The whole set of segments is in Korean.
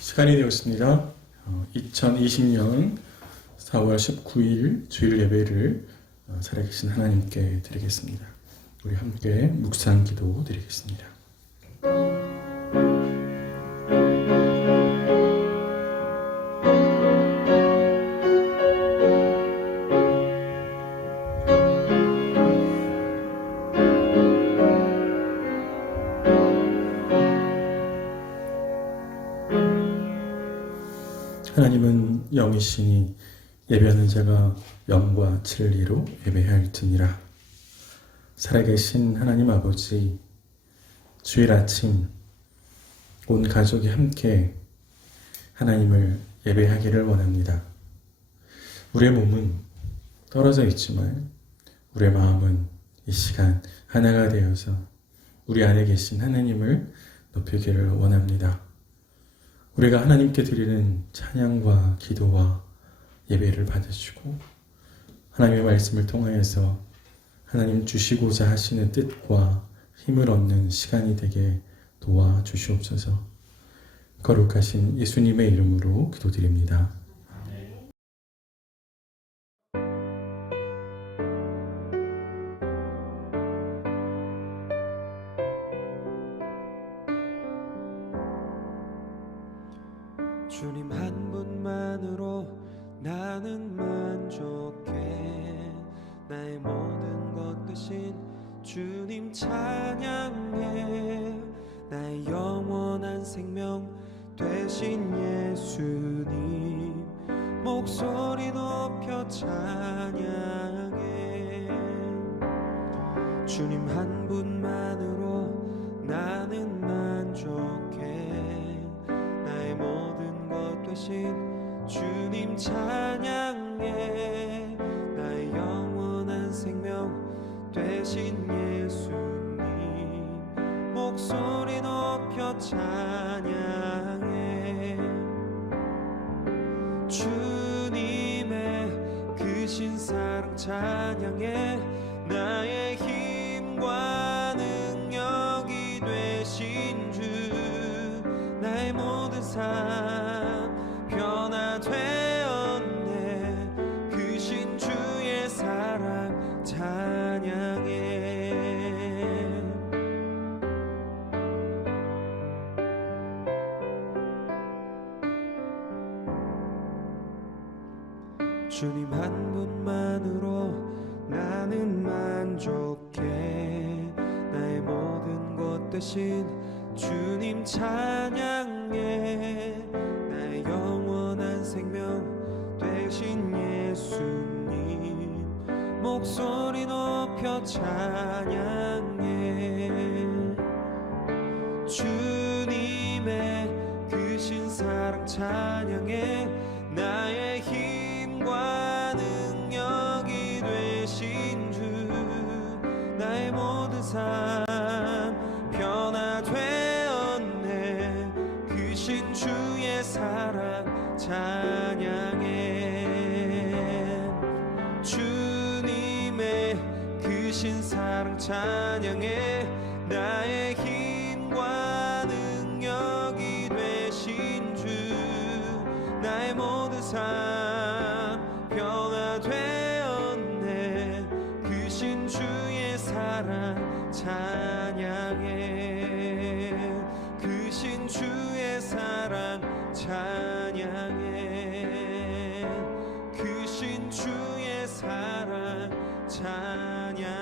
시간이 되었습니다. 2020년 4월 19일 주일 예배를 살아계신 하나님께 드리겠습니다. 우리 함께 묵상 기도 드리겠습니다. 하나님은 영이시니 예배하는 자가 영과 진리로 예배할지니라. 살아계신 하나님 아버지, 주일 아침 온 가족이 함께 하나님을 예배하기를 원합니다. 우리의 몸은 떨어져 있지만 우리의 마음은 이 시간 하나가 되어서 우리 안에 계신 하나님을 높이기를 원합니다. 우리가 하나님께 드리는 찬양과 기도와 예배를 받으시고 하나님의 말씀을 통하여서 하나님 주시고자 하시는 뜻과 힘을 얻는 시간이 되게 도와주시옵소서. 거룩하신 예수님의 이름으로 기도드립니다. 주님 한 분만으로 나는 만족해. 나의 모든 것 대신 주님 찬양해. 나의 영원한 생명 되신 예수님 목소리 높여 찬양해. 주님 한 분만으로 나는 만족해. 나의 모든 것 되신 주님 찬양해. 나의 영원한 생명 되신 예수님 목소리 높여 찬양해. 주님의 크신 사랑 찬양해. 나의 힘과 능력이 되신 주 나의 모든 삶 변화되었네. 크신 주의 사랑 찬양해. 주님 한 분만으로 나는 만족해. 나의 모든 것 대신 주님 찬양해. 나의 영원한 생명 되신 예수님 목소리 높여 찬양해. 주님의 크신 사랑 찬양해. 나의 힘과 능력이 되신 주 나의 모든 삶 변화되었네. 크신 주의 사랑 찬양해. 주님의 크신 사랑 찬양해. 나의 힘과 능력이 되신 주 나의 모든 삶 변화되었네. 크신 주의 사랑 찬양해. 크신 주의 사랑 찬양해. 크신 주의 사랑 찬양해.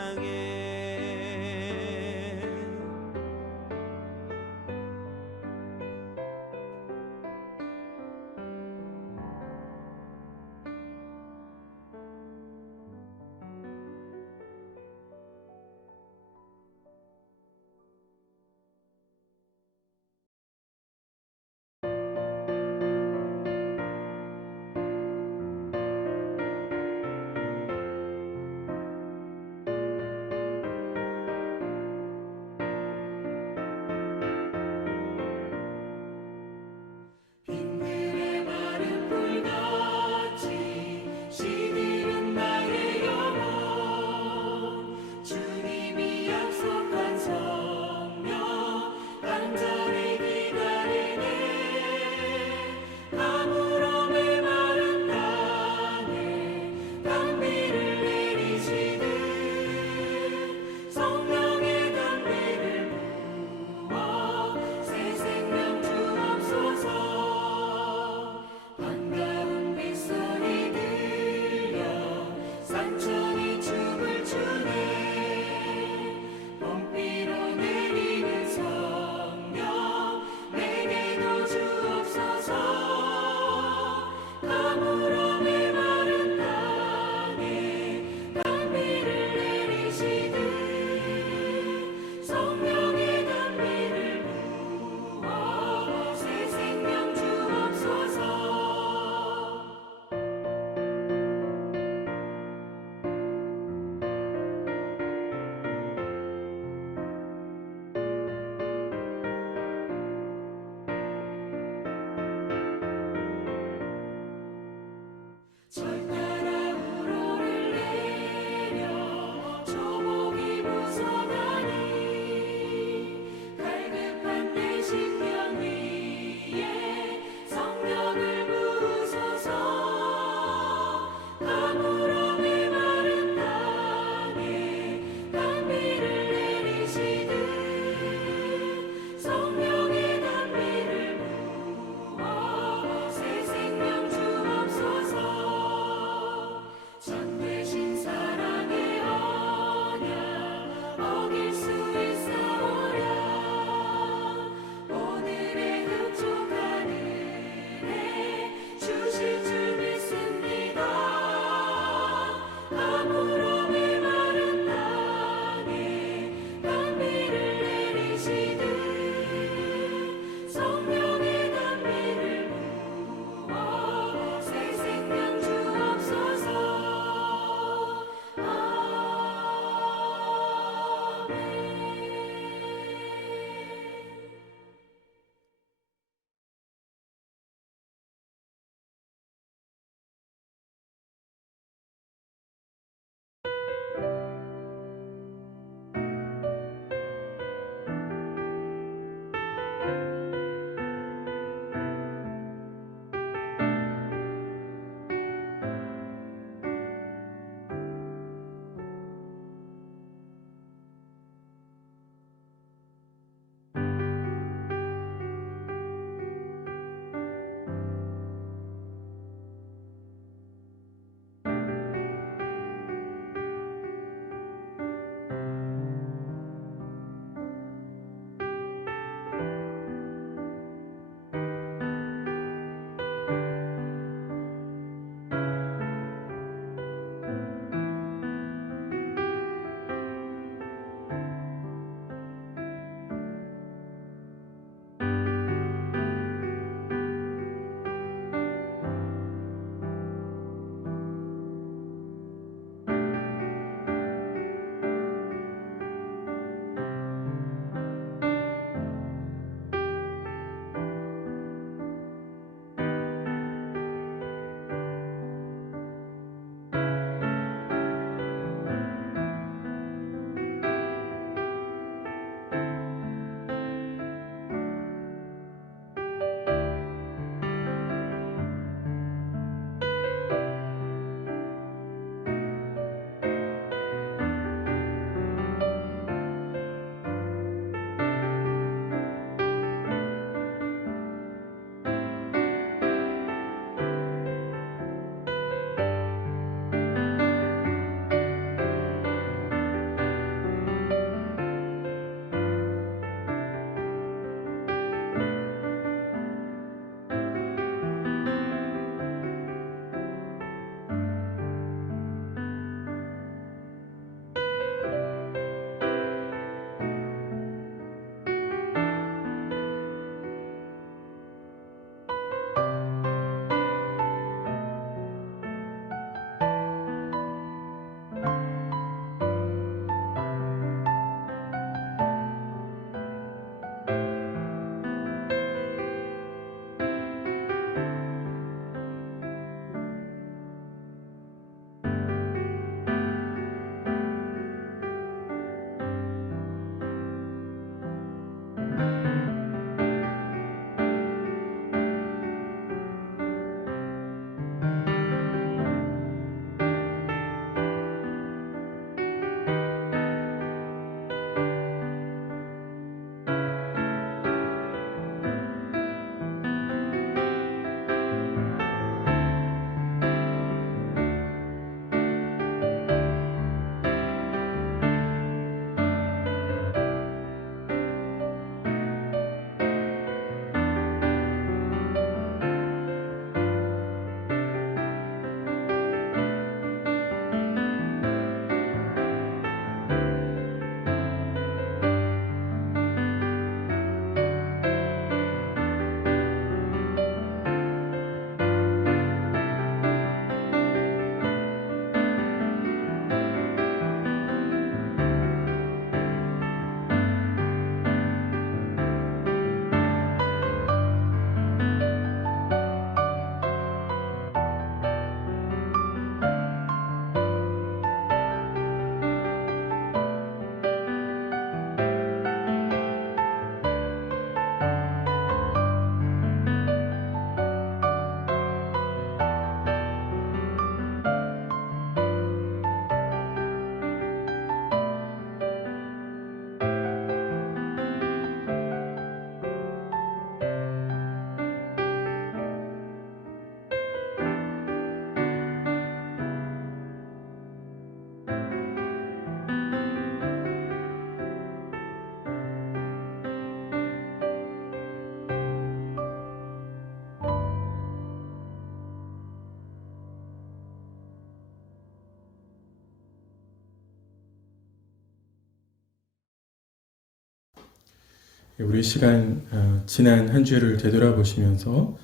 우리 시간 지난 한 주를 되돌아보시면서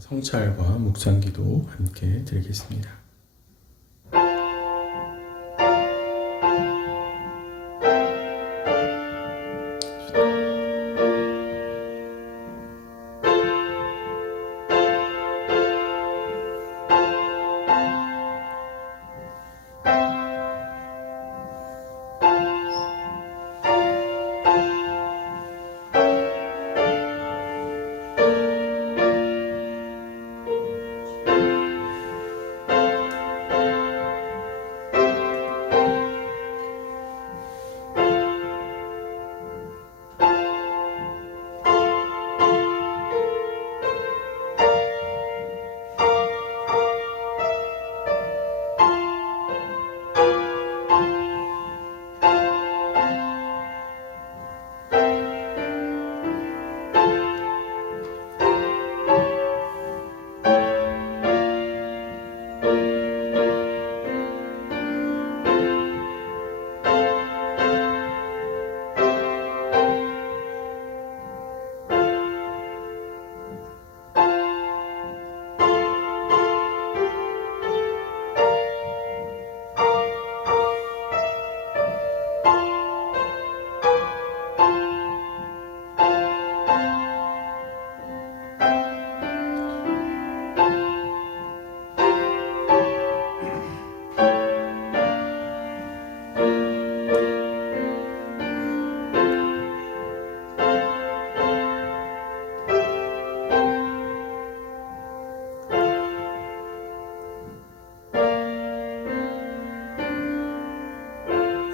성찰과 묵상기도 함께 드리겠습니다.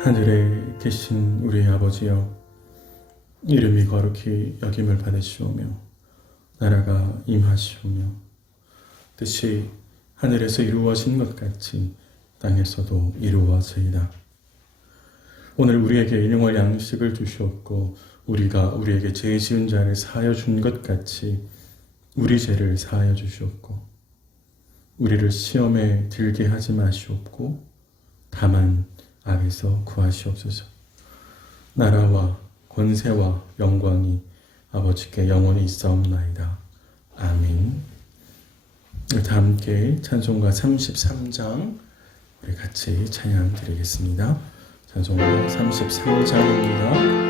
하늘에 계신 우리 아버지여, 이름이 거룩히 여김을 받으시오며 나라가 임하시오며 뜻이 하늘에서 이루어진 것 같이 땅에서도 이루어지이다. 오늘 우리에게 일용할 양식을 주시옵고 우리가 우리에게 죄 지은 자를 사하여 준 것 같이 우리 죄를 사하여 주시옵고 우리를 시험에 들게 하지 마시옵고 다만 악에서 구하시옵소서. 나라와 권세와 영광이 아버지께 영원히 있사옵나이다. 아멘. 다 함께 찬송가 33장 우리 같이 찬양 드리겠습니다. 찬송가 33장입니다.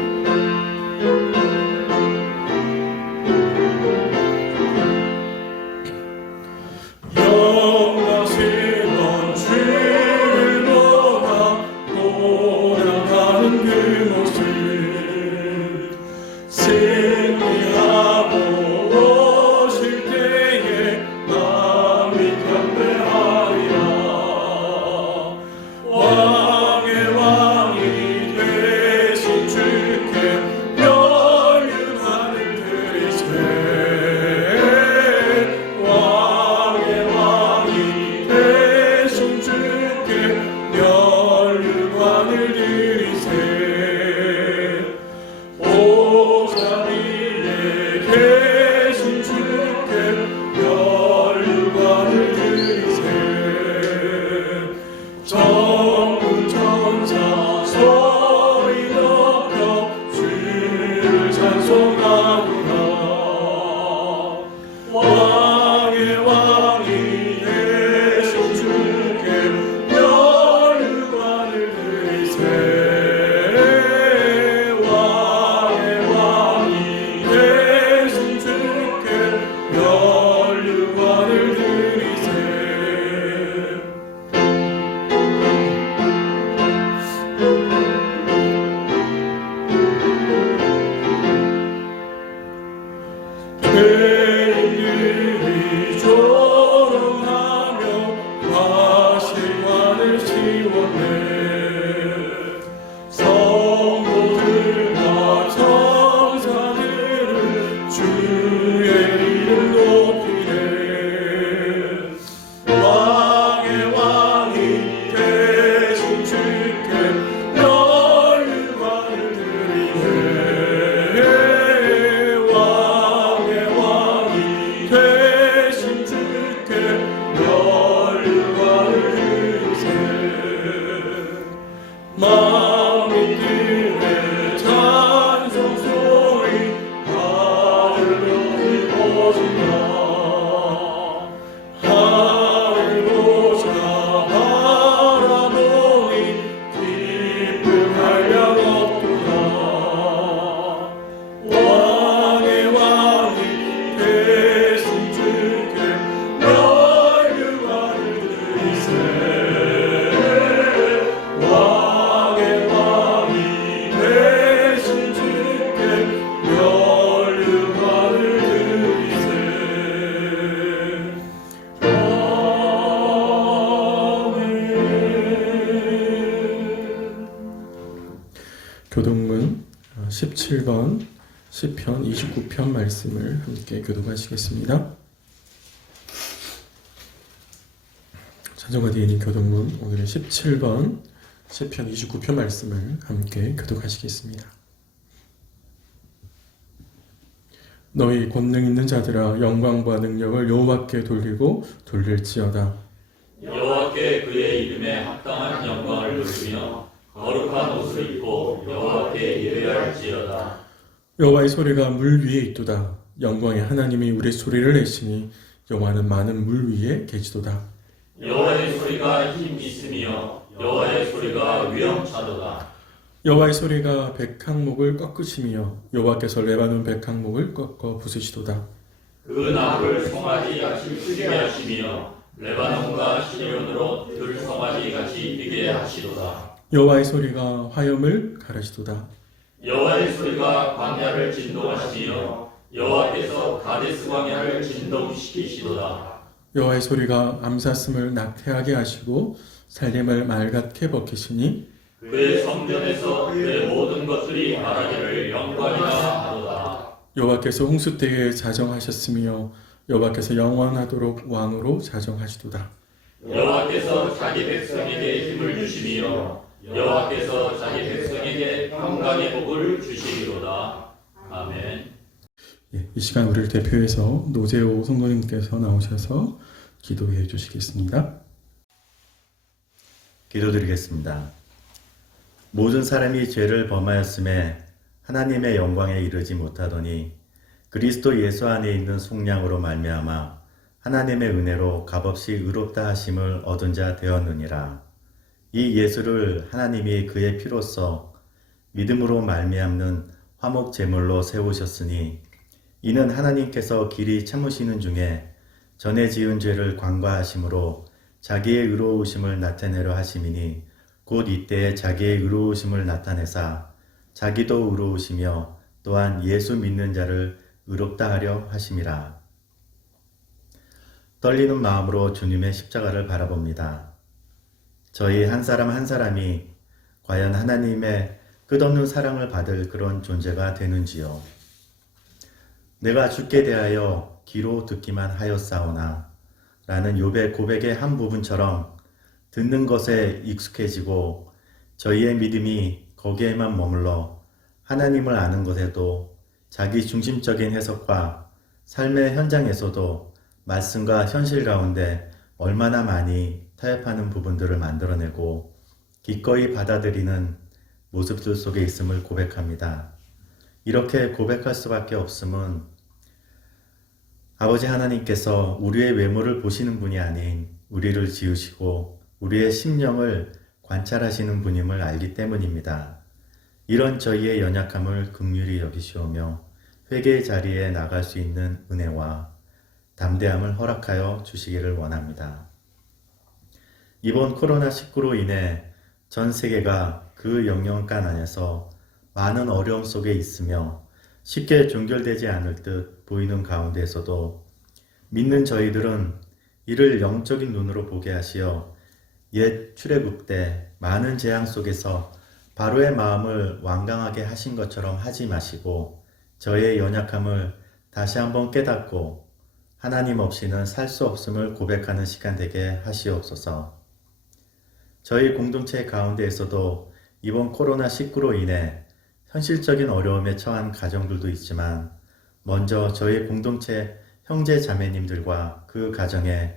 17번 시편 29편 말씀을 함께 교독하시겠습니다. 찬송가 뒤에 있는 교독문 오늘은 17번 시편 29편 말씀을 함께 교독하시겠습니다. 너희 권능 있는 자들아 영광과 능력을 여호와께 돌리고 돌릴지어다. 여호와께 그의 이름에 합당한 영광을 돌리며 거룩한 옷을 입고 여호와께 예배할지어다. 여호와의 소리가 물 위에 있도다. 영광의 하나님이 우리 소리를 내시니 여호와는 많은 물 위에 계시도다. 여호와의 소리가 힘 있으며 여호와의 소리가 위엄차도다. 여호와의 소리가 백항목을 꺾으시며 여호와께서 레바논 백항목을 꺾어 부수시도다. 그 나무를 송아지 같이 크게 하시며 레바논과 시온으로 들 송아지 같이 크게 하시도다. 여호와의 소리가 화염을 가르시도다. 여호와의 소리가 광야를 진동하시며 여호와께서 가데스 광야를 진동시키시도다. 여호와의 소리가 암사슴을 낙태하게 하시고 살림을 맑게 벗기시니 그의 성전에서 그의 모든 것들이 말하기를 영광이라 하도다. 여호와께서 홍수 때에 자정하셨으며 여호와께서 영원하도록 왕으로 자정하시도다. 여호와께서 자기 백성에게 힘을 주시며 여호와께서 자기 백성에게 평강의 복을 주시리로다. 아멘. 이 시간 우리를 대표해서 노재호 성도님께서 나오셔서 기도해 주시겠습니다. 기도드리겠습니다. 모든 사람이 죄를 범하였음에 하나님의 영광에 이르지 못하더니 그리스도 예수 안에 있는 속량으로 말미암아 하나님의 은혜로 값없이 의롭다 하심을 얻은 자 되었느니라. 이 예수를 하나님이 그의 피로써 믿음으로 말미암는 화목 제물로 세우셨으니 이는 하나님께서 길이 참으시는 중에 전에 지은 죄를 관과하심으로 자기의 의로우심을 나타내려 하심이니 곧 이때에 자기의 의로우심을 나타내사 자기도 의로우시며 또한 예수 믿는 자를 의롭다 하려 하심이라. 떨리는 마음으로 주님의 십자가를 바라봅니다. 저희 한 사람 한 사람이 과연 하나님의 끝없는 사랑을 받을 그런 존재가 되는지요. 내가 주께 대하여 귀로 듣기만 하였사오나 라는 욥의 고백의 한 부분처럼 듣는 것에 익숙해지고 저희의 믿음이 거기에만 머물러 하나님을 아는 것에도 자기 중심적인 해석과 삶의 현장에서도 말씀과 현실 가운데 얼마나 많이 타협하는 부분들을 만들어내고 기꺼이 받아들이는 모습들 속에 있음을 고백합니다. 이렇게 고백할 수밖에 없음은 아버지 하나님께서 우리의 외모를 보시는 분이 아닌 우리를 지으시고 우리의 심령을 관찰하시는 분임을 알기 때문입니다. 이런 저희의 연약함을 긍휼히 여기시오며 회개의 자리에 나갈 수 있는 은혜와 담대함을 허락하여 주시기를 원합니다. 이번 코로나19로 인해 전 세계가 그 영영간 안에서 많은 어려움 속에 있으며 쉽게 종결되지 않을 듯 보이는 가운데에서도 믿는 저희들은 이를 영적인 눈으로 보게 하시어 옛 출애굽 때 많은 재앙 속에서 바로의 마음을 완강하게 하신 것처럼 하지 마시고 저의 연약함을 다시 한번 깨닫고 하나님 없이는 살 수 없음을 고백하는 시간 되게 하시옵소서. 저희 공동체 가운데에서도 이번 코로나19로 인해 현실적인 어려움에 처한 가정들도 있지만 먼저 저희 공동체 형제 자매님들과 그 가정에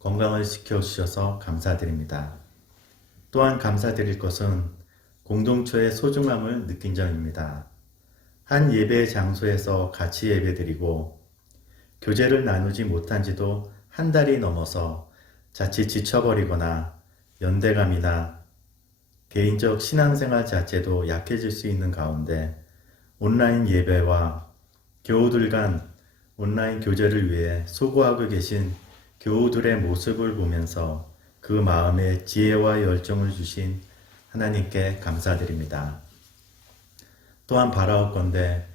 건강을 지켜주셔서 감사드립니다. 또한 감사드릴 것은 공동체의 소중함을 느낀 점입니다. 한 예배 장소에서 같이 예배드리고 교제를 나누지 못한 지도 한 달이 넘어서 자칫 지쳐버리거나 연대감이나 개인적 신앙생활 자체도 약해질 수 있는 가운데 온라인 예배와 교우들 간 온라인 교제를 위해 수고하고 계신 교우들의 모습을 보면서 그 마음에 지혜와 열정을 주신 하나님께 감사드립니다. 또한 바라옵건대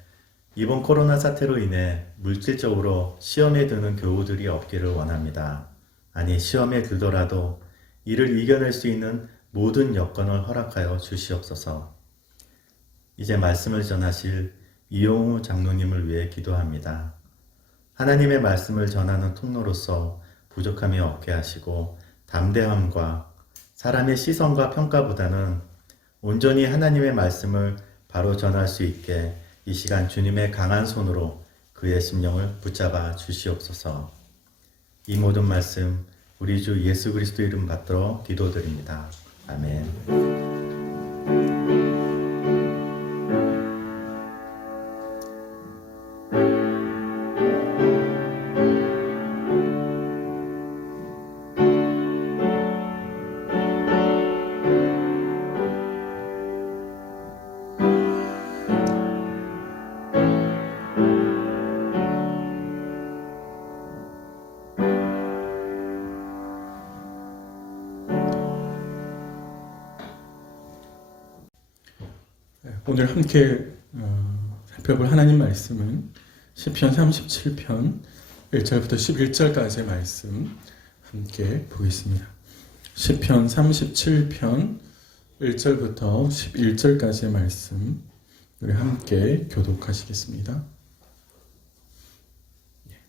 이번 코로나 사태로 인해 물질적으로 시험에 드는 교우들이 없기를 원합니다. 아니 시험에 들더라도 이를 이겨낼 수 있는 모든 여건을 허락하여 주시옵소서. 이제 말씀을 전하실 이용우 장로님을 위해 기도합니다. 하나님의 말씀을 전하는 통로로서 부족함이 없게 하시고 담대함과 사람의 시선과 평가보다는 온전히 하나님의 말씀을 바로 전할 수 있게 이 시간 주님의 강한 손으로 그의 심령을 붙잡아 주시옵소서. 이 모든 말씀 우리 주 예수 그리스도 이름 받들어 기도드립니다. 아멘. 오늘 함께 살펴볼 하나님 말씀은 시편 37편 1절부터 11절까지의 말씀 함께 보겠습니다. 시편 37편 1절부터 11절까지의 말씀 우리 함께 교독하시겠습니다.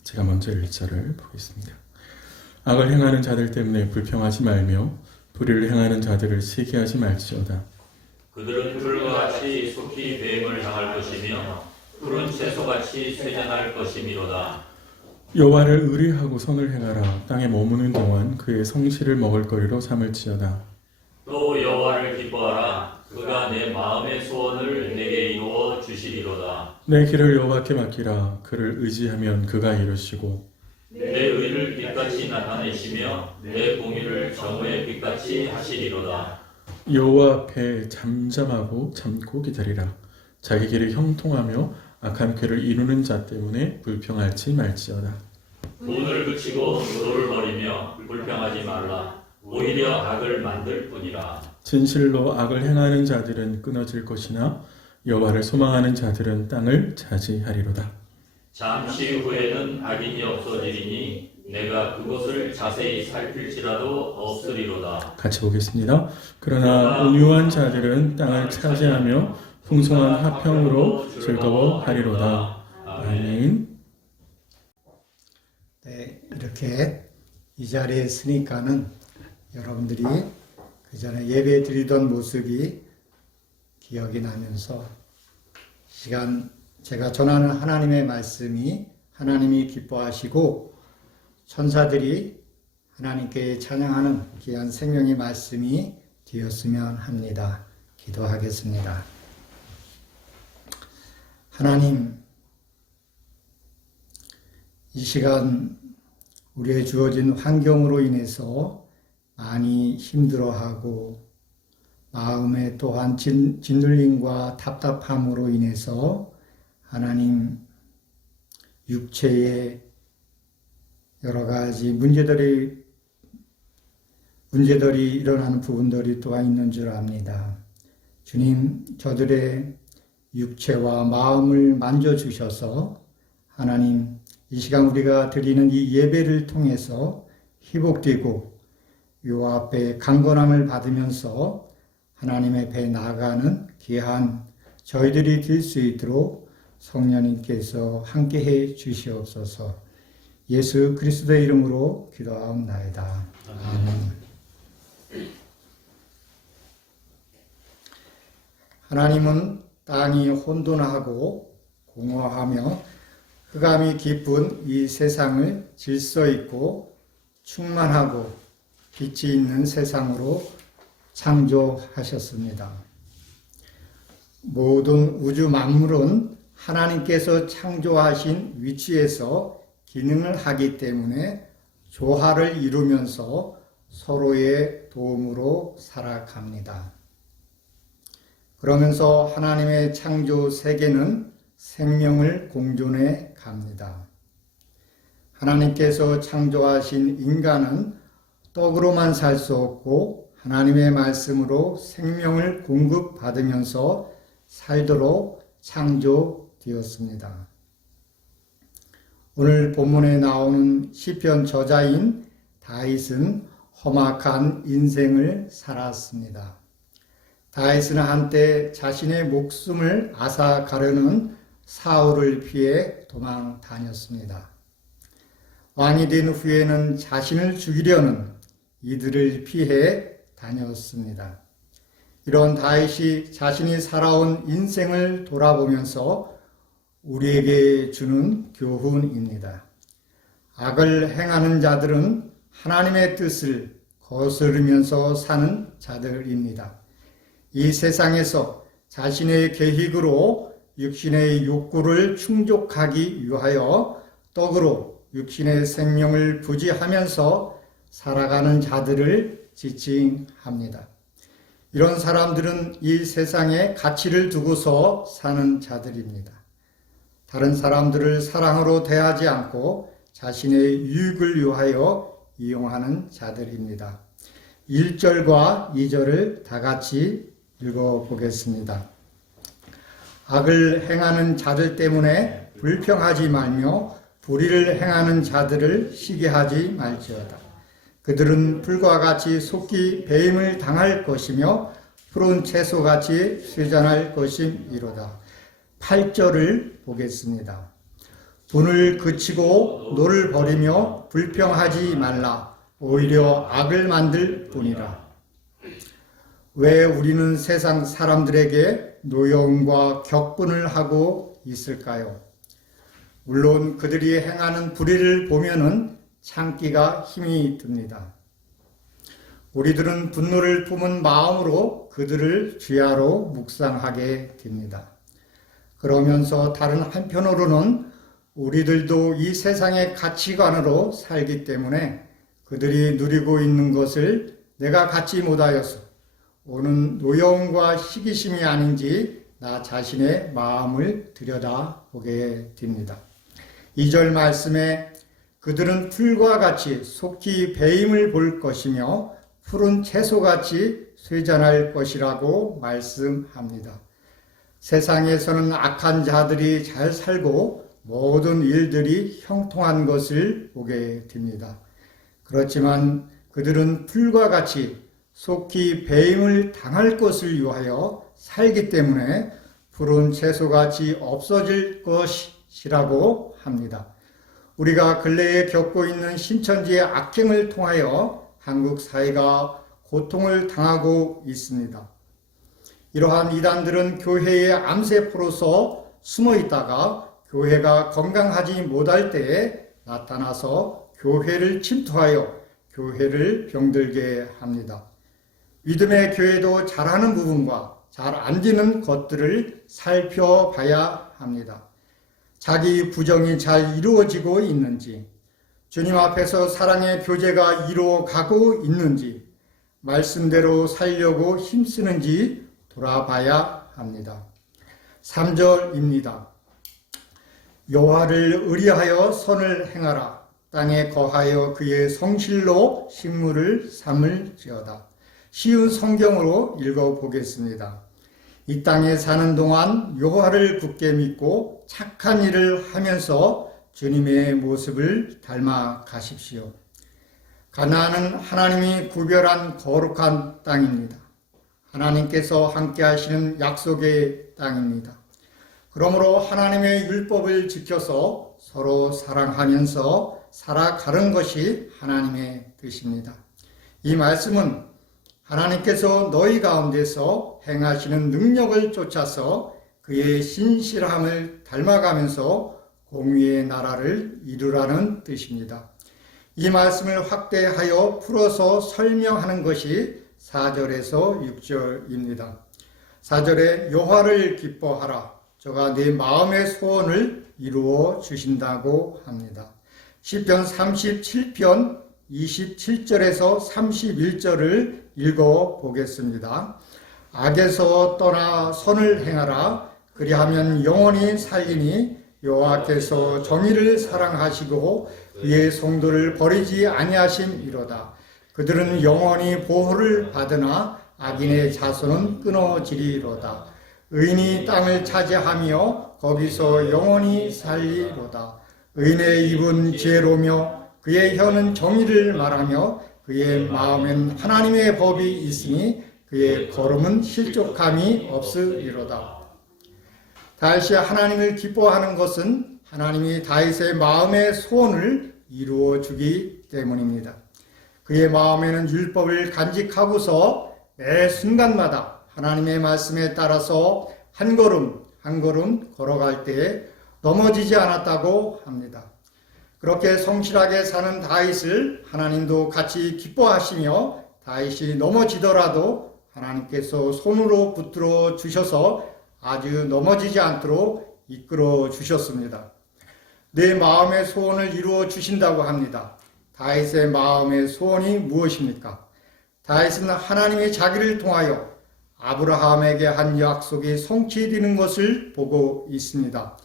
제가 먼저 1절을 보겠습니다. 악을 행하는 자들 때문에 불평하지 말며 불의를 행하는 자들을 시기하지 말지어다. 그들은 불과 같이 속히 뱀을 향할 것이며 푸른 채소같이 쇠잔할 것이미로다. 여호와를 의뢰하고 선을 행하라. 땅에 머무는 동안 그의 성실을 먹을거리로 삼을지어다. 또 여호와를 기뻐하라. 그가 내 마음의 소원을 내게 이루어 주시리로다. 내 길을 여호와께 맡기라. 그를 의지하면 그가 이루시고 내 의를 빛같이 나타내시며 내 공의를 정오의 빛같이 하시리로다. 여호와 앞에 잠잠하고 참고 기다리라. 자기 길을 형통하며 악한 꾀를 이루는 자 때문에 불평할지 말지어다. 돈을 그치고 도를 버리며 불평하지 말라. 오히려 악을 만들 뿐이라. 진실로 악을 행하는 자들은 끊어질 것이나 여호와를 소망하는 자들은 땅을 차지하리로다. 잠시 후에는 악인이 없어지리니 내가 그것을 자세히 살필지라도 없으리로다. 같이 보겠습니다. 그러나 온유한 자들은 땅을 차지하며 풍성한 화평으로 즐거워하리로다. 아멘. 네, 이렇게 이 자리에 서니까는 여러분들이 그 전에 예배 드리던 모습이 기억이 나면서 시간 제가 전하는 하나님의 말씀이 하나님이 기뻐하시고 천사들이 하나님께 찬양하는 귀한 생명의 말씀이 되었으면 합니다. 기도하겠습니다. 하나님, 이 시간 우리의 주어진 환경으로 인해서 많이 힘들어하고 마음에 또한 짓눌림과 답답함으로 인해서 하나님 육체의 여러 가지 문제들이 일어나는 부분들이 또한 있는 줄 압니다. 주님, 저들의 육체와 마음을 만져주셔서 하나님 이 시간 우리가 드리는 이 예배를 통해서 회복되고 요 앞에 강건함을 받으면서 하나님의 배에 나아가는 귀한 저희들이 될 수 있도록 성령님께서 함께해 주시옵소서. 예수 그리스도의 이름으로 기도하옵나이다. 아멘. 하나님은 땅이 혼돈하고 공허하며 흑암이 깊은 이 세상을 질서 있고 충만하고 빛이 있는 세상으로 창조하셨습니다. 모든 우주 만물은 하나님께서 창조하신 위치에서 기능을 하기 때문에 조화를 이루면서 서로의 도움으로 살아갑니다. 그러면서 하나님의 창조 세계는 생명을 공존해 갑니다. 하나님께서 창조하신 인간은 떡으로만 살 수 없고 하나님의 말씀으로 생명을 공급받으면서 살도록 창조되었습니다. 오늘 본문에 나오는 시편 저자인 다윗은 험악한 인생을 살았습니다. 다윗은 한때 자신의 목숨을 앗아가려는 사울을 피해 도망 다녔습니다. 왕이 된 후에는 자신을 죽이려는 이들을 피해 다녔습니다. 이런 다윗이 자신이 살아온 인생을 돌아보면서 우리에게 주는 교훈입니다. 악을 행하는 자들은 하나님의 뜻을 거스르면서 사는 자들입니다. 이 세상에서 자신의 계획으로 육신의 욕구를 충족하기 위하여 떡으로 육신의 생명을 부지하면서 살아가는 자들을 지칭합니다. 이런 사람들은 이 세상에 가치를 두고서 사는 자들입니다. 다른 사람들을 사랑으로 대하지 않고 자신의 유익을 위하여 이용하는 자들입니다. 1절과 2절을 다 같이 읽어보겠습니다. 악을 행하는 자들 때문에 불평하지 말며 불의를 행하는 자들을 시기하지 말지어다. 그들은 풀과 같이 속히 배임을 당할 것이며 푸른 채소같이 쇠잔할 것임이로다. 8절을 보겠습니다. 분을 그치고 노를 버리며 불평하지 말라. 오히려 악을 만들 뿐이라. 왜 우리는 세상 사람들에게 노여움과 격분을 하고 있을까요? 물론 그들이 행하는 불의를 보면은 참기가 힘이 듭니다. 우리들은 분노를 품은 마음으로 그들을 죄하로 묵상하게 됩니다. 그러면서 다른 한편으로는 우리들도 이 세상의 가치관으로 살기 때문에 그들이 누리고 있는 것을 내가 갖지 못하여서 오는 노여움과 시기심이 아닌지 나 자신의 마음을 들여다보게 됩니다. 2절 말씀에 그들은 풀과 같이 속히 배임을 볼 것이며 푸른 채소같이 쇠잔할 것이라고 말씀합니다. 세상에서는 악한 자들이 잘 살고 모든 일들이 형통한 것을 보게 됩니다. 그렇지만 그들은 풀과 같이 속히 배임을 당할 것을 위하여 살기 때문에 푸른 채소같이 없어질 것이라고 합니다. 우리가 근래에 겪고 있는 신천지의 악행을 통하여 한국 사회가 고통을 당하고 있습니다. 이러한 이단들은 교회의 암세포로서 숨어 있다가 교회가 건강하지 못할 때에 나타나서 교회를 침투하여 교회를 병들게 합니다. 믿음의 교회도 잘하는 부분과 잘 안 되는 것들을 살펴봐야 합니다. 자기 부정이 잘 이루어지고 있는지, 주님 앞에서 사랑의 교제가 이루어가고 있는지, 말씀대로 살려고 힘쓰는지 돌아봐야 합니다. 3절입니다. 여호와를 의리하여 선을 행하라. 땅에 거하여 그의 성실로 식물을 삼을지어다. 쉬운 성경으로 읽어보겠습니다. 이 땅에 사는 동안 여호와를 굳게 믿고 착한 일을 하면서 주님의 모습을 닮아 가십시오. 가나안은 하나님이 구별한 거룩한 땅입니다. 하나님께서 함께 하시는 약속의 땅입니다. 그러므로 하나님의 율법을 지켜서 서로 사랑하면서 살아가는 것이 하나님의 뜻입니다. 이 말씀은 하나님께서 너희 가운데서 행하시는 능력을 쫓아서 그의 신실함을 닮아가면서 공의의 나라를 이루라는 뜻입니다. 이 말씀을 확대하여 풀어서 설명하는 것이 4절에서 6절입니다. 4절에 여호와를 기뻐하라. 저가 네 마음의 소원을 이루어 주신다고 합니다. 시편 37편 27절에서 31절을 읽어보겠습니다. 악에서 떠나 선을 행하라. 그리하면 영원히 살리니 여호와께서 정의를 사랑하시고 그의 성도를 버리지 아니하심이로다. 그들은 영원히 보호를 받으나 악인의 자손은 끊어지리로다. 의인이 땅을 차지하며 거기서 영원히 살리로다. 의인의 입은 지혜로며 그의 혀는 정의를 말하며 그의 마음엔 하나님의 법이 있으니 그의 걸음은 실족함이 없으리로다. 다윗이 하나님을 기뻐하는 것은 하나님이 다윗의 마음의 소원을 이루어 주기 때문입니다. 그의 마음에는 율법을 간직하고서 매 순간마다 하나님의 말씀에 따라서 한 걸음 한 걸음 걸어갈 때에 넘어지지 않았다고 합니다. 그렇게 성실하게 사는 다윗을 하나님도 같이 기뻐하시며 다윗이 넘어지더라도 하나님께서 손으로 붙들어 주셔서 아주 넘어지지 않도록 이끌어 주셨습니다. 내 마음의 소원을 이루어 주신다고 합니다. 다윗의 마음의 소원이 무엇입니까? 다윗은 하나님이 자기를 통하여 아브라함에게 한 약속이 성취되는 것을 보고 있습니다.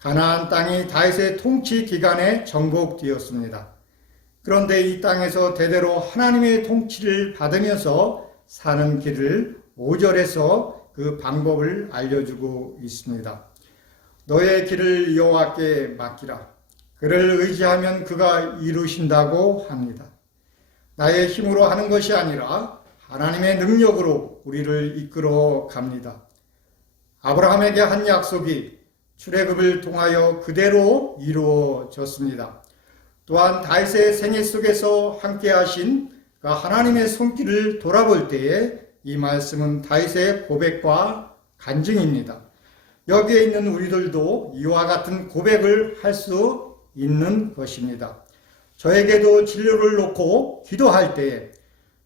가나안 땅이 다윗의 통치 기간에 정복되었습니다. 그런데 이 땅에서 대대로 하나님의 통치를 받으면서 사는 길을 5절에서 그 방법을 알려주고 있습니다. 너의 길을 여호와께 맡기라. 그를 의지하면 그가 이루신다고 합니다. 나의 힘으로 하는 것이 아니라 하나님의 능력으로 우리를 이끌어 갑니다. 아브라함에게 한 약속이 출애굽을 통하여 그대로 이루어졌습니다. 또한 다윗의 생애 속에서 함께 하신 그 하나님의 손길을 돌아볼 때에 이 말씀은 다윗의 고백과 간증입니다. 여기에 있는 우리들도 이와 같은 고백을 할 수 있는 것입니다. 저에게도 진료를 놓고 기도할 때에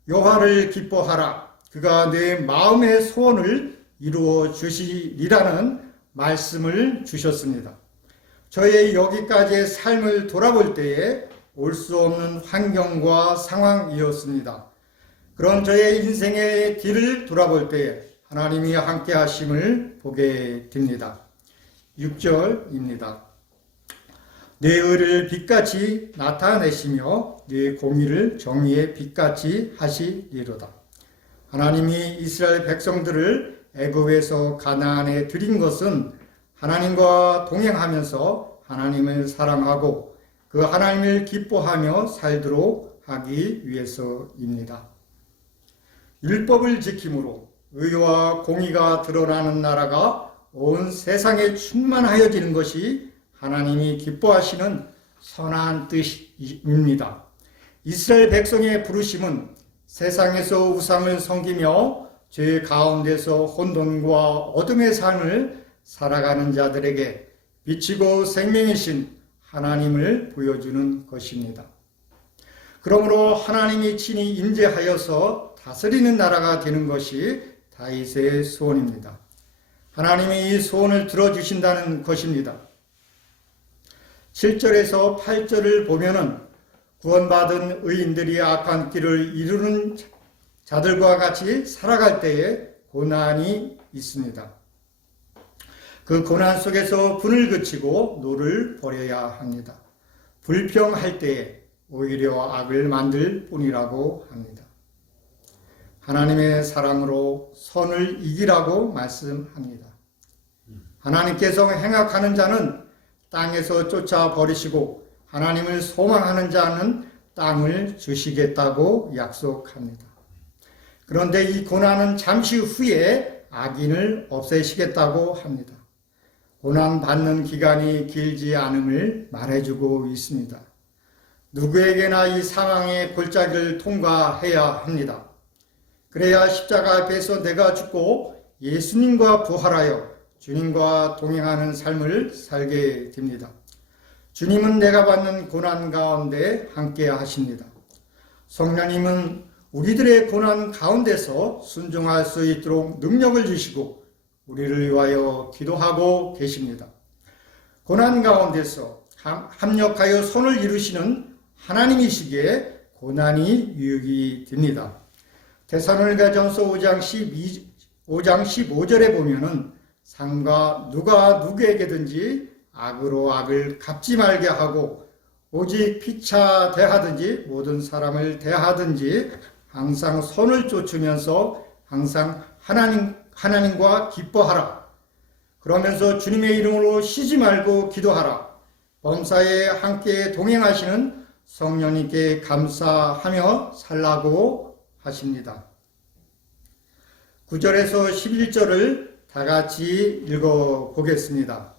여호와를 기뻐하라. 그가 내 마음의 소원을 이루어 주시리라는 말씀을 주셨습니다. 저의 여기까지의 삶을 돌아볼 때에 올 수 없는 환경과 상황이었습니다. 그런 저의 인생의 길을 돌아볼 때에 하나님이 함께 하심을 보게 됩니다. 6절입니다. 내 의를 빛같이 나타내시며 내 공의를 정의의 빛같이 하시리로다. 하나님이 이스라엘 백성들을 애굽에서 가나안에 들인 것은 하나님과 동행하면서 하나님을 사랑하고 그 하나님을 기뻐하며 살도록 하기 위해서입니다. 율법을 지킴으로 의와 공의가 드러나는 나라가 온 세상에 충만하여지는 것이 하나님이 기뻐하시는 선한 뜻입니다. 이스라엘 백성의 부르심은 세상에서 우상을 섬기며 죄 가운데서 혼돈과 어둠의 삶을 살아가는 자들에게 빛이고 생명이신 하나님을 보여주는 것입니다. 그러므로 하나님이 친히 임재하여서 다스리는 나라가 되는 것이 다윗의 소원입니다. 하나님이 이 소원을 들어주신다는 것입니다. 7절에서 8절을 보면은 구원받은 의인들이 악한 길을 이루는 자들과 같이 살아갈 때에 고난이 있습니다. 그 고난 속에서 분을 그치고 노를 버려야 합니다. 불평할 때에 오히려 악을 만들 뿐이라고 합니다. 하나님의 사랑으로 선을 이기라고 말씀합니다. 하나님께서 행악하는 자는 땅에서 쫓아버리시고 하나님을 소망하는 자는 땅을 주시겠다고 약속합니다. 그런데 이 고난은 잠시 후에 악인을 없애시겠다고 합니다. 고난받는 기간이 길지 않음을 말해주고 있습니다. 누구에게나 이 상황의 골짜기를 통과해야 합니다. 그래야 십자가 앞에서 내가 죽고 예수님과 부활하여 주님과 동행하는 삶을 살게 됩니다. 주님은 내가 받는 고난 가운데 함께 하십니다. 성령님은 우리들의 고난 가운데서 순종할 수 있도록 능력을 주시고 우리를 위하여 기도하고 계십니다. 고난 가운데서 합력하여 선을 이루시는 하나님이시기에 고난이 유익이 됩니다. 데살로니가전서 5장 15절에 보면은 상과 누가 누구에게든지 악으로 악을 갚지 말게 하고 오직 피차 대하든지 모든 사람을 대하든지 항상 선을 쫓으면서 항상 하나님과 기뻐하라. 그러면서 주님의 이름으로 쉬지 말고 기도하라. 범사에 함께 동행하시는 성령님께 감사하며 살라고 하십니다. 9절에서 11절을 다 같이 읽어 보겠습니다.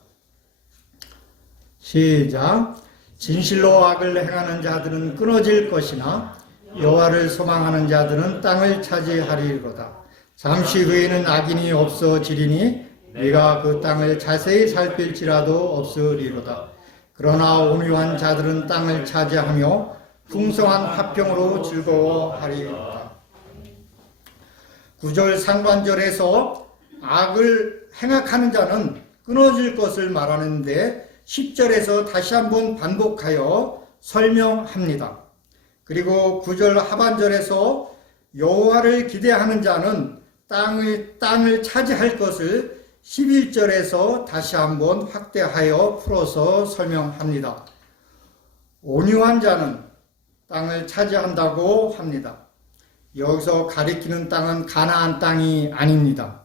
시작. 진실로 악을 행하는 자들은 끊어질 것이나 여호와를 소망하는 자들은 땅을 차지하리로다. 잠시 후에는 악인이 없어지리니 네가 그 땅을 자세히 살필지라도 없으리로다. 그러나 온유한 자들은 땅을 차지하며 풍성한 화평으로 즐거워하리로다. 9절 상반절에서 악을 행악하는 자는 끊어질 것을 말하는데 10절에서 다시 한번 반복하여 설명합니다. 그리고 9절 하반절에서 여호와를 기대하는 자는 땅을 차지할 것을 11절에서 다시 한번 확대하여 풀어서 설명합니다. 온유한 자는 땅을 차지한다고 합니다. 여기서 가리키는 땅은 가나안 땅이 아닙니다.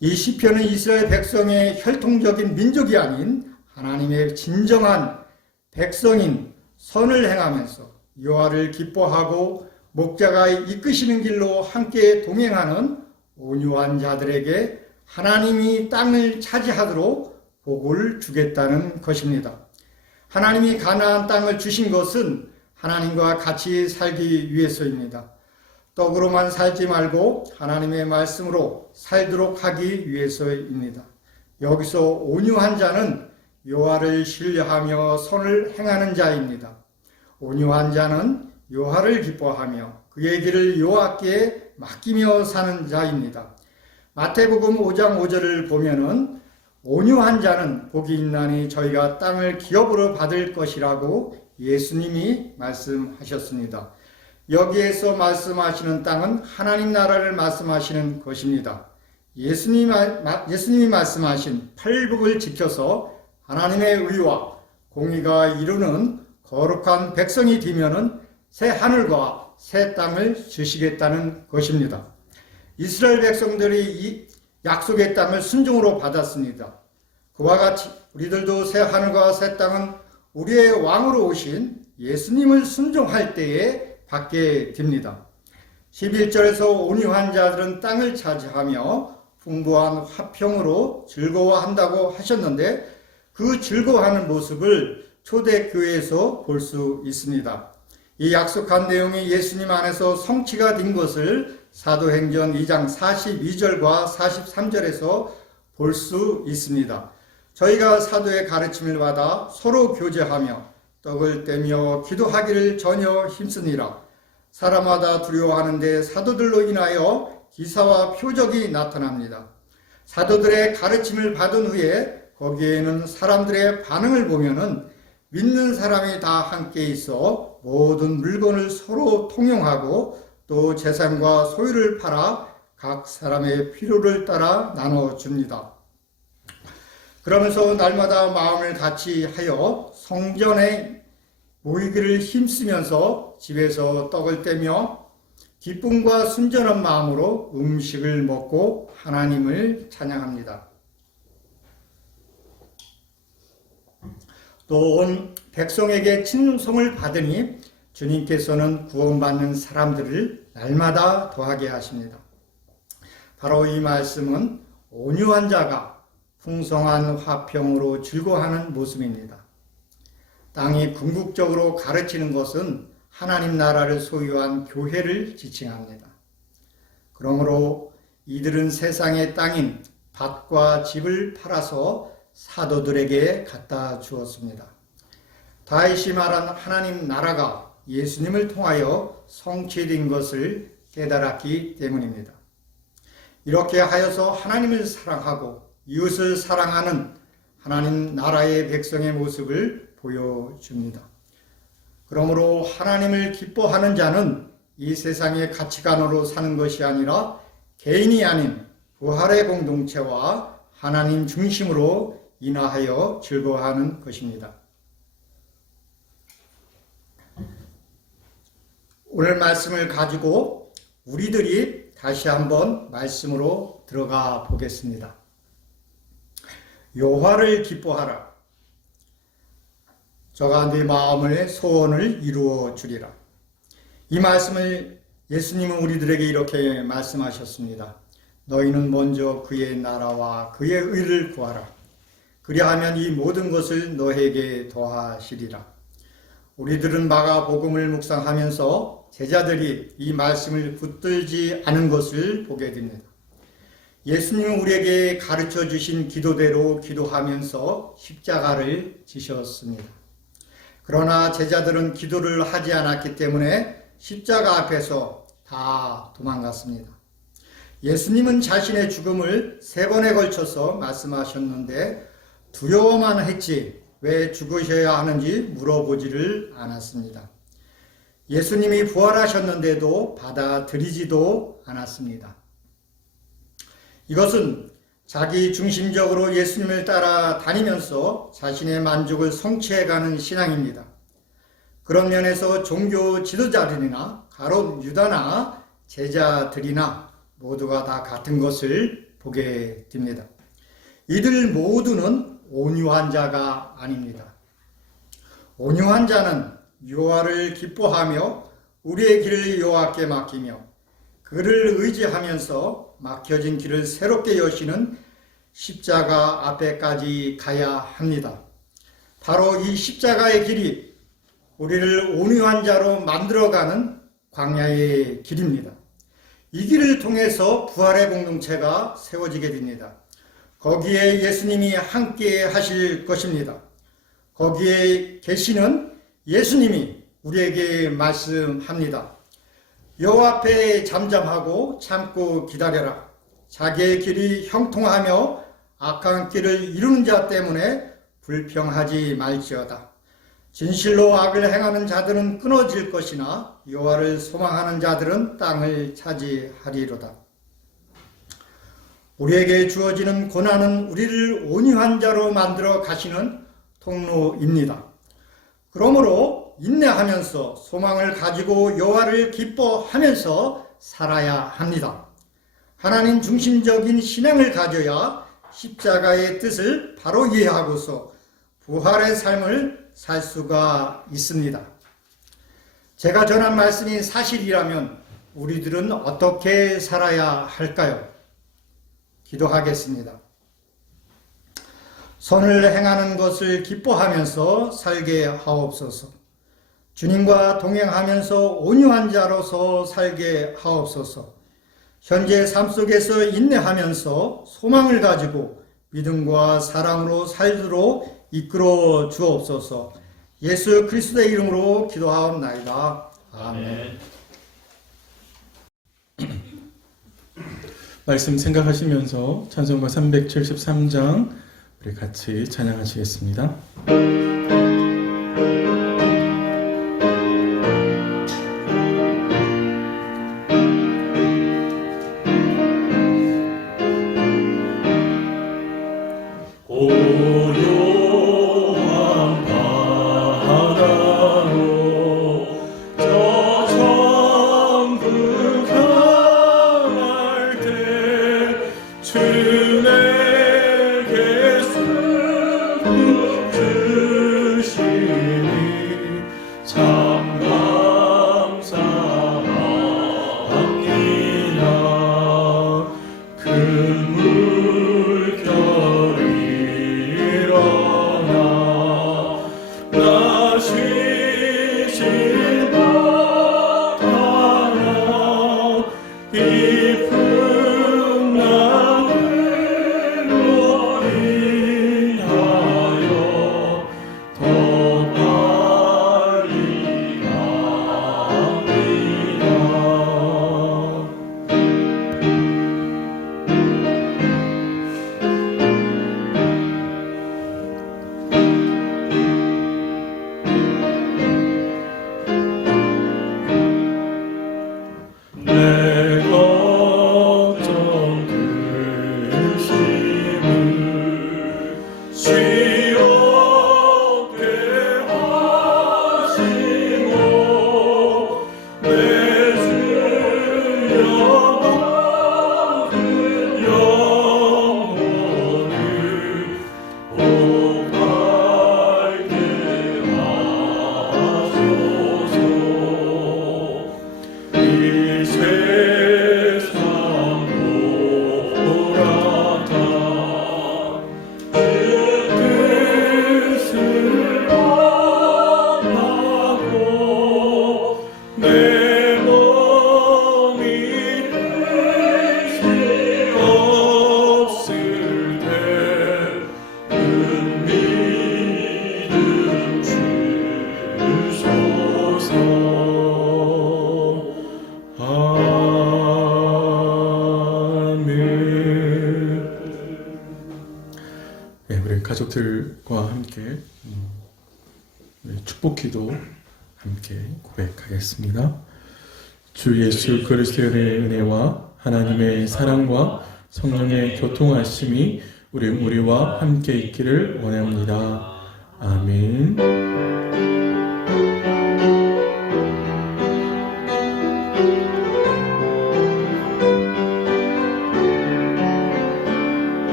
이 시편은 이스라엘 백성의 혈통적인 민족이 아닌 하나님의 진정한 백성인 선을 행하면서 여호와를 기뻐하고 목자가 이끄시는 길로 함께 동행하는 온유한 자들에게 하나님이 땅을 차지하도록 복을 주겠다는 것입니다. 하나님이 가나안 땅을 주신 것은 하나님과 같이 살기 위해서입니다. 떡으로만 살지 말고 하나님의 말씀으로 살도록 하기 위해서입니다. 여기서 온유한 자는 여호와를 신뢰하며 선을 행하는 자입니다. 온유한 자는 여호와를 기뻐하며 그의 길을 여호와께 맡기며 사는 자입니다. 마태복음 5장 5절을 보면은 온유한 자는 복이 있나니 저희가 땅을 기업으로 받을 것이라고 예수님이 말씀하셨습니다. 여기에서 말씀하시는 땅은 하나님 나라를 말씀하시는 것입니다. 예수님이 말씀하신 팔복을 지켜서 하나님의 의와 공의가 이루는 거룩한 백성이 되면은 새 하늘과 새 땅을 주시겠다는 것입니다. 이스라엘 백성들이 이 약속의 땅을 순종으로 받았습니다. 그와 같이 우리들도 새 하늘과 새 땅은 우리의 왕으로 오신 예수님을 순종할 때에 받게 됩니다. 11절에서 온유한 자들은 땅을 차지하며 풍부한 화평으로 즐거워한다고 하셨는데 그 즐거워하는 모습을 초대교회에서 볼 수 있습니다. 이 약속한 내용이 예수님 안에서 성취가 된 것을 사도행전 2장 42절과 43절에서 볼 수 있습니다. 저희가 사도의 가르침을 받아 서로 교제하며 떡을 떼며 기도하기를 전혀 힘쓰니라. 사람마다 두려워하는데 사도들로 인하여 기사와 표적이 나타납니다. 사도들의 가르침을 받은 후에 거기에는 사람들의 반응을 보면은 믿는 사람이 다 함께 있어 모든 물건을 서로 통용하고 또 재산과 소유를 팔아 각 사람의 필요를 따라 나눠줍니다. 그러면서 날마다 마음을 같이 하여 성전에 모이기를 힘쓰면서 집에서 떡을 떼며 기쁨과 순전한 마음으로 음식을 먹고 하나님을 찬양합니다. 또 온 백성에게 친송을 받으니 주님께서는 구원받는 사람들을 날마다 더하게 하십니다. 바로 이 말씀은 온유한 자가 풍성한 화평으로 즐거워하는 모습입니다. 땅이 궁극적으로 가르치는 것은 하나님 나라를 소유한 교회를 지칭합니다. 그러므로 이들은 세상의 땅인 밭과 집을 팔아서 사도들에게 갖다 주었습니다. 다윗이 말한 하나님 나라가 예수님을 통하여 성취된 것을 깨달았기 때문입니다. 이렇게 하여서 하나님을 사랑하고 이웃을 사랑하는 하나님 나라의 백성의 모습을 보여줍니다. 그러므로 하나님을 기뻐하는 자는 이 세상의 가치관으로 사는 것이 아니라 개인이 아닌 부활의 공동체와 하나님 중심으로 인하여 즐거워하는 것입니다. 오늘 말씀을 가지고 우리들이 다시 한번 말씀으로 들어가 보겠습니다. 여호와를 기뻐하라. 저가 네 마음의 소원을 이루어 주리라. 이 말씀을 예수님은 우리들에게 이렇게 말씀하셨습니다. 너희는 먼저 그의 나라와 그의 의를 구하라. 그리하면 이 모든 것을 너에게 더하시리라. 우리들은 마가복음을 묵상하면서 제자들이 이 말씀을 붙들지 않은 것을 보게 됩니다. 예수님은 우리에게 가르쳐 주신 기도대로 기도하면서 십자가를 지셨습니다. 그러나 제자들은 기도를 하지 않았기 때문에 십자가 앞에서 다 도망갔습니다. 예수님은 자신의 죽음을 3번에 걸쳐서 말씀하셨는데 두려워만 했지 왜 죽으셔야 하는지 물어보지를 않았습니다. 예수님이 부활하셨는데도 받아들이지도 않았습니다. 이것은 자기 중심적으로 예수님을 따라 다니면서 자신의 만족을 성취해가는 신앙입니다. 그런 면에서 종교 지도자들이나 가롯 유다나 제자들이나 모두가 다 같은 것을 보게 됩니다. 이들 모두는 온유한 자가 아닙니다. 온유한 자는 여호와를 기뻐하며 우리의 길을 여호와께 맡기며 그를 의지하면서 막혀진 길을 새롭게 여시는 십자가 앞에까지 가야 합니다. 바로 이 십자가의 길이 우리를 온유한 자로 만들어가는 광야의 길입니다. 이 길을 통해서 부활의 공동체가 세워지게 됩니다. 거기에 예수님이 함께 하실 것입니다. 거기에 계시는 예수님이 우리에게 말씀합니다. 여호와 앞에 잠잠하고 참고 기다려라. 자기의 길이 형통하며 악한 길을 이루는 자 때문에 불평하지 말지어다. 진실로 악을 행하는 자들은 끊어질 것이나 여호와를 소망하는 자들은 땅을 차지하리로다. 우리에게 주어지는 고난은 우리를 온유한 자로 만들어 가시는 통로입니다. 그러므로 인내하면서 소망을 가지고 여호와를 기뻐하면서 살아야 합니다. 하나님 중심적인 신앙을 가져야 십자가의 뜻을 바로 이해하고서 부활의 삶을 살 수가 있습니다. 제가 전한 말씀이 사실이라면 우리들은 어떻게 살아야 할까요? 기도하겠습니다. 선을 행하는 것을 기뻐하면서 살게 하옵소서. 주님과 동행하면서 온유한 자로서 살게 하옵소서. 현재 삶 속에서 인내하면서 소망을 가지고 믿음과 사랑으로 살도록 이끌어 주옵소서. 예수 그리스도의 이름으로 기도하옵나이다. 아멘. 말씀 생각하시면서 찬송가 373장 우리 같이 찬양하시겠습니다. 고요한 바다로 저 천국 향할 때 주 내게 슬픔 축복기도 함께 고백하겠습니다. 주 예수 그리스도의 은혜와 하나님의 사랑과 성령의 교통하심이 우리와 함께 있기를 원합니다. 아멘.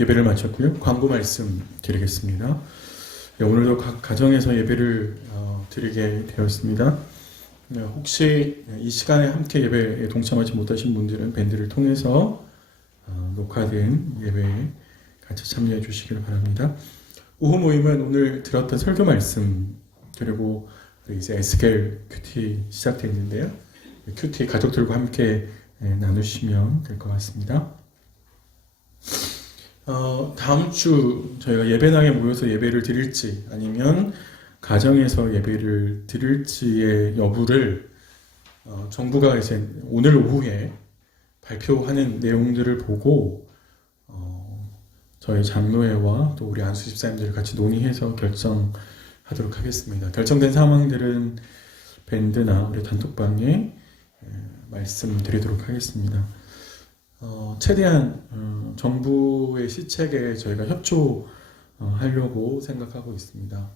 예배를 마쳤고요. 광고 말씀 드리겠습니다. 오늘도 각 가정에서 예배를 드리게 되었습니다. 혹시 이 시간에 함께 예배에 동참하지 못하신 분들은 밴드를 통해서 녹화된 예배에 같이 참여해 주시길 바랍니다. 오후 모임은 오늘 들었던 설교 말씀 그리고 이제 에스겔 큐티 시작됐는데요. 큐티 가족들과 함께 나누시면 될 것 같습니다. 다음 주 저희가 예배당에 모여서 예배를 드릴지 아니면 가정에서 예배를 드릴지의 여부를 정부가 이제 오늘 오후에 발표하는 내용들을 보고 저희 장로회와 또 우리 안수 집사님들 같이 논의해서 결정하도록 하겠습니다. 결정된 상황들은 밴드나 우리 단톡방에 말씀드리도록 하겠습니다. 최대한 정부의 시책에 저희가 협조하려고 생각하고 있습니다.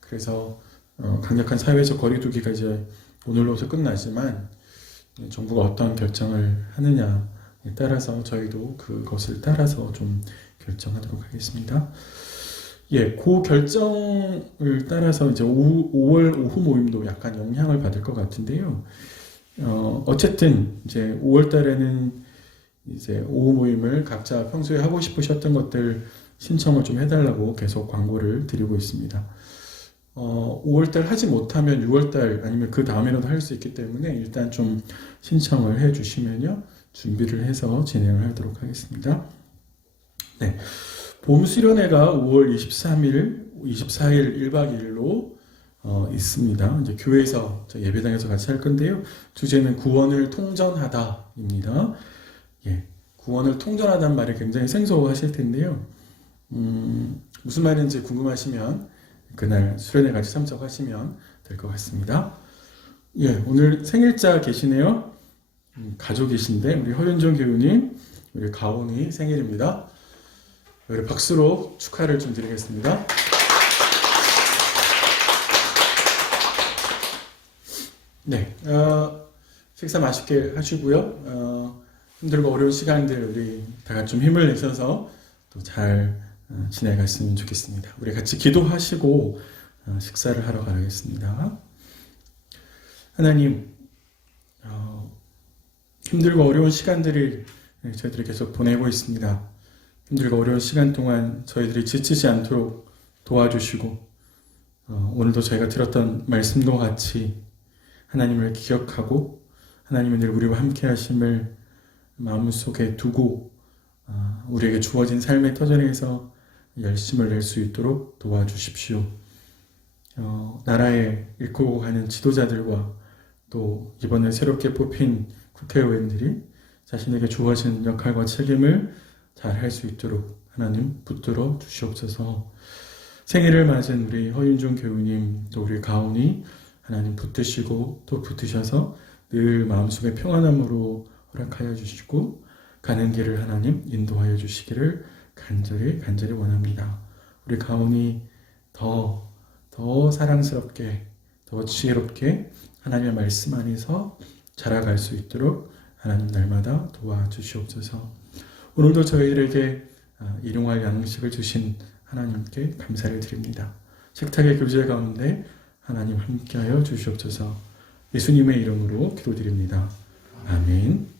그래서 강력한 사회적 거리두기가 이제 오늘로서 끝나지만 정부가 어떤 결정을 하느냐에 따라서 저희도 그것을 따라서 좀 결정하도록 하겠습니다. 그 결정을 따라서 이제 5월 오후 모임도 약간 영향을 받을 것 같은데요. 어쨌든 이제 5월 달에는 이제 오후 모임을 각자 평소에 하고 싶으셨던 것들 신청을 좀 해달라고 계속 광고를 드리고 있습니다. 5월달 하지 못하면 6월달 아니면 그 다음에라도 할 수 있기 때문에 일단 좀 신청을 해주시면요 준비를 해서 진행을 하도록 하겠습니다. 네, 봄 수련회가 5월 23일, 24일 1박 2일로 있습니다. 이제 교회에서 예배당에서 같이 할 건데요. 주제는 구원을 통전하다입니다. 구원을 통전하다는 말이 굉장히 생소하실 텐데요. 무슨 말인지 궁금하시면 그날 수련회 같이 참석하시면 될 것 같습니다. 오늘 생일자 계시네요. 가족이신데 우리 허윤정 교우님, 우리 가온이 생일입니다. 우리 박수로 축하를 좀 드리겠습니다. 네, 식사 맛있게 하시고요. 힘들고 어려운 시간들 우리 다 같이 좀 힘을 내셔서 또 잘 지내갔으면 좋겠습니다. 우리 같이 기도하시고 식사를 하러 가겠습니다. 하나님, 힘들고 어려운 시간들을 저희들이 계속 보내고 있습니다. 힘들고 어려운 시간 동안 저희들이 지치지 않도록 도와주시고 오늘도 저희가 들었던 말씀과 같이 하나님을 기억하고 하나님은 늘 우리와 함께 하심을 마음속에 두고 우리에게 주어진 삶의 터전에서 열심을 낼 수 있도록 도와주십시오. 나라에 이끌고 가는 지도자들과 또 이번에 새롭게 뽑힌 국회의원들이 자신에게 주어진 역할과 책임을 잘 할 수 있도록 하나님 붙들어 주시옵소서. 생일을 맞은 우리 허윤종 교우님 또 우리 가온이 하나님 붙드시고 또 붙으셔서 늘 마음속에 평안함으로 허락하여 주시고 가는 길을 하나님 인도하여 주시기를 간절히 원합니다. 우리 가온이 더 사랑스럽게 더 지혜롭게 하나님의 말씀 안에서 자라갈 수 있도록 하나님 날마다 도와주시옵소서. 오늘도 저희들에게 일용할 양식을 주신 하나님께 감사를 드립니다. 식탁의 교제 가운데 하나님 함께하여 주시옵소서. 예수님의 이름으로 기도드립니다. 아멘.